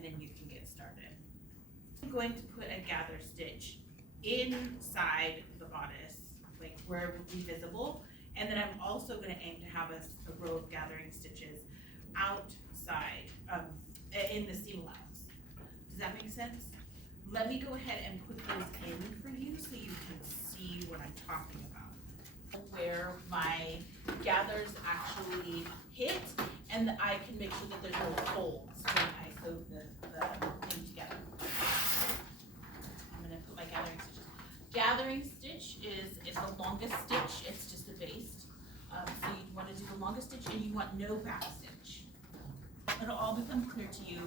and then you can get started. I'm going to put a gather stitch inside the bodice, like where it would be visible, and then I'm also gonna aim to have a row of gathering stitches outside, in the seam allowance. Does that make sense? Let me go ahead and put those in for you so you can see what I'm talking about. Where my gathers actually hit, and I can make sure that there's no folds when I sew the thing together. I'm gonna put my gathering stitches. Gathering stitch is the longest stitch, it's just a base. So you wanna do the longest stitch and you want no back stitch. It'll all become clear to you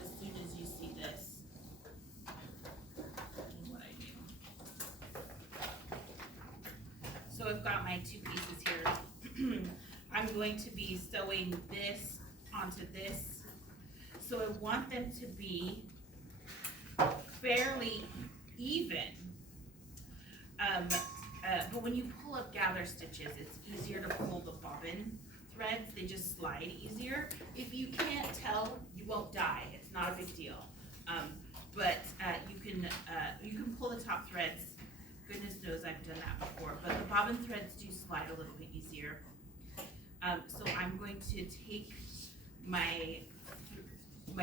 as soon as you see this. And what I do. So I've got my two pieces here. I'm going to be sewing this onto this. So I want them to be fairly even. But when you pull up gather stitches, it's easier to pull the bobbin threads, they just slide easier. If you can't tell, you won't die, it's not a big deal. But you can pull the top threads. Goodness knows I've done that before, but the bobbin threads do slide a little bit easier. So I'm going to take my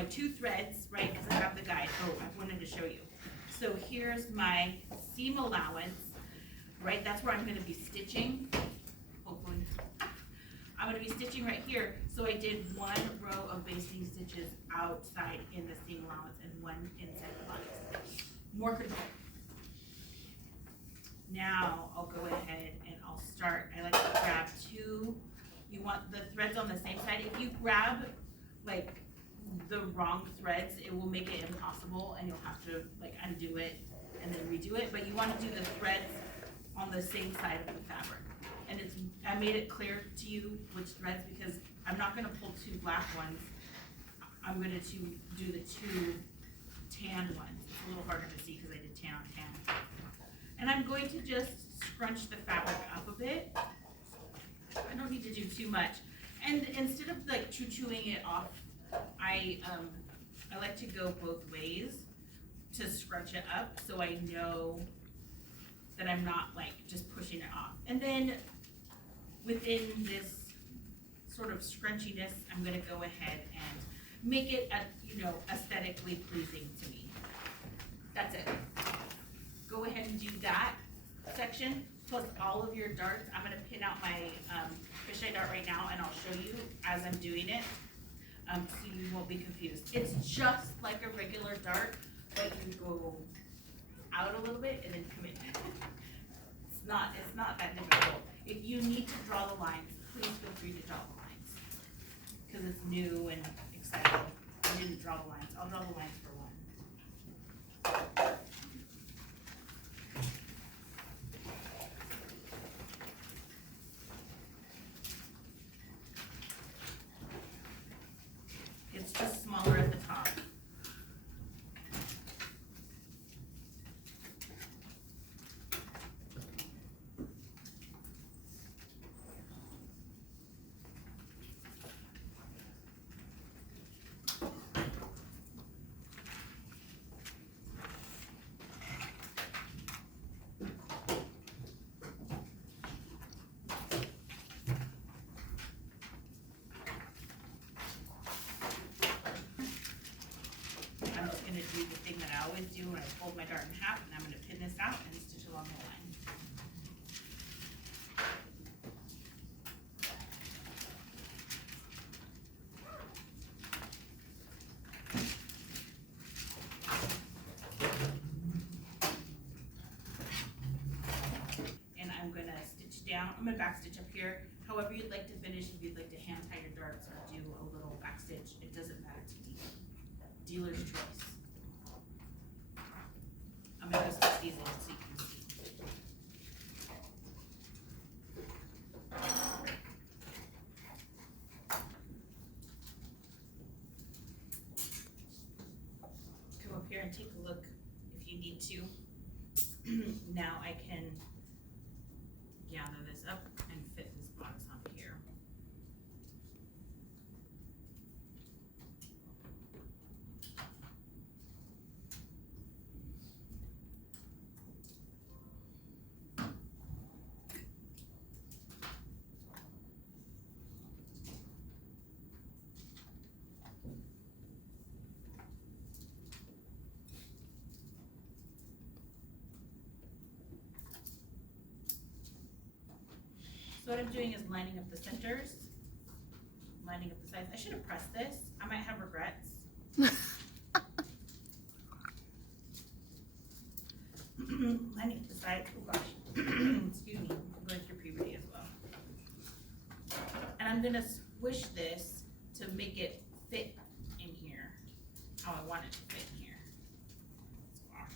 two threads, right, because I have the guide. Oh, I wanted to show you. So here's my seam allowance, right, that's where I'm gonna be stitching, hopefully. I'm gonna be stitching right here, so I did one row of basting stitches outside in the seam allowance and one inside the bodice. More control. Now I'll go ahead and I'll start, I like to grab two, you want the threads on the same side. If you grab like the wrong threads, it will make it impossible and you'll have to like undo it and then redo it, but you want to do the threads on the same side of the fabric. And I made it clear to you which threads because I'm not going to pull two black ones. I'm going to do the two tan ones. It's a little harder to see because I did tan on tan. And I'm going to just scrunch the fabric up a bit. I don't need to do too much. And instead of like choo-chooing it off, I like to go both ways to scrunch it up so I know that I'm not like just pushing it off. And then within this sort of scrunchiness, I'm gonna go ahead and make it, aesthetically pleasing to me. That's it. Go ahead and do that section, plus all of your darts. I'm gonna pin out my fisheye dart right now and I'll show you as I'm doing it, so you won't be confused. It's just like a regular dart, but you go out a little bit and then come in. It's not that difficult. If you need to draw the lines, please feel free to draw the lines. Because it's new and exciting. I didn't draw the lines. I'll draw the lines for one. It's just smaller at the top. I'm just gonna do the thing that I always do when I fold my dart in half, and I'm gonna pin this out and stitch along the line. And I'm gonna stitch down, I'm gonna back stitch up here. However you'd like to finish, if you'd like to hand tie your darts or do a little back stitch, it doesn't matter to me. Dealer's choice. I'm gonna go stick these in so you can see. Come up here and take a look if you need to. Now I can gather this up and fit this bodice onto here. So what I'm doing is lining up the centers, lining up the sides. I should have pressed this. I might have regrets. Lining up the sides. Oh gosh. Excuse me. I'm going through puberty as well. And I'm gonna squish this to make it fit in here how I want it to fit in here. Squash.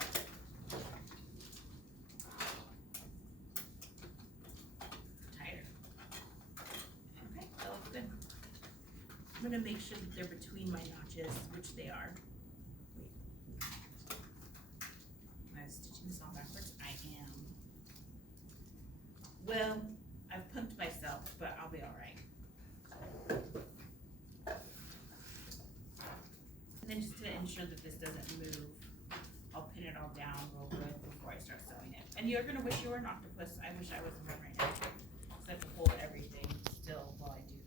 Tighter. Okay, that looks good. I'm gonna make sure that they're between my notches, which they are. Wait. Am I stitching this all backwards? I am. Well, I've punked myself, but I'll be all right. And then just to ensure that this doesn't move, I'll pin it all down real good before I start sewing it. And you're gonna wish you were an octopus. I wish I was one right now. Because I have to hold everything still while I do this.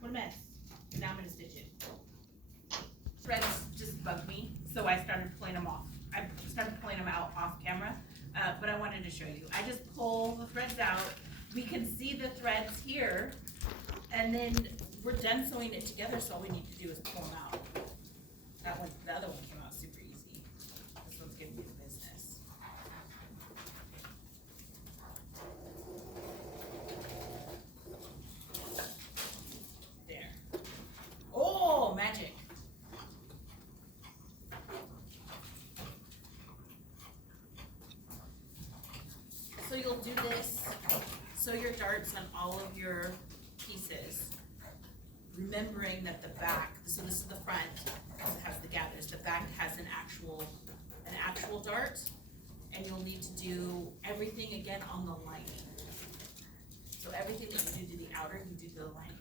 What a mess. Now I'm gonna stitch it. Threads just bug me, so I started pulling them off. I started pulling them out off camera, but I wanted to show you. I just pull the threads out. We can see the threads here, and then we're done sewing it together, so all we need to do is pull them out. That one, the other one came out super easy. This one's giving me the business. There. Oh, magic. So you'll do this, sew your darts on all of your pieces, remembering that the back, so this is the front, because it has the gathers, the back has an actual dart, and you'll need to do everything again on the lining. So everything that you do to the outer, you do to the lining.